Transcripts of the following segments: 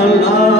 Love.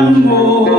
amor.